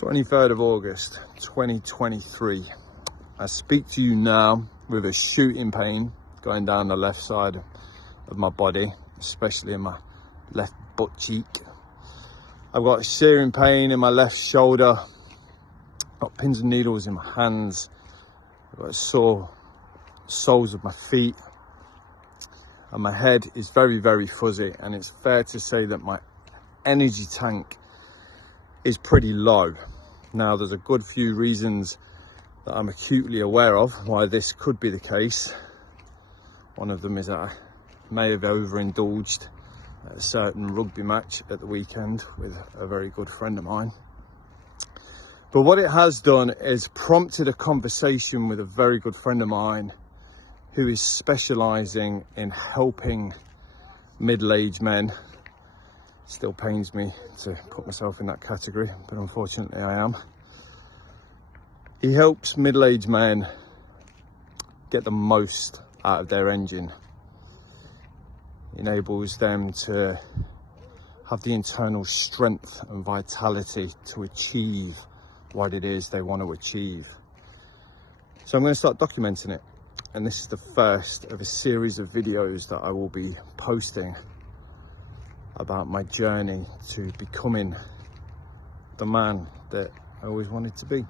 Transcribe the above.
23rd of August 2023. I speak to you now with a shooting pain going down the left side of my body, especially in my left butt cheek. I've got a searing pain in my left shoulder, got pins and needles in my hands, I've got sore soles of my feet, and my head is very, very fuzzy, and it's fair to say that my energy tank is pretty low. Now, there's a good few reasons that I'm acutely aware of why this could be the case. One of them is that I may have overindulged at a certain rugby match at the weekend with a very good friend of mine. But what it has done is prompted a conversation with a very good friend of mine who is specialising in helping middle-aged men. Still pains me to put myself in that category, but unfortunately I am. He helps middle-aged men get the most out of their engine. He enables them to have the internal strength and vitality to achieve what it is they want to achieve. So I'm going to start documenting it, and this is the first of a series of videos that I will be posting about my journey to becoming the man that I always wanted to be.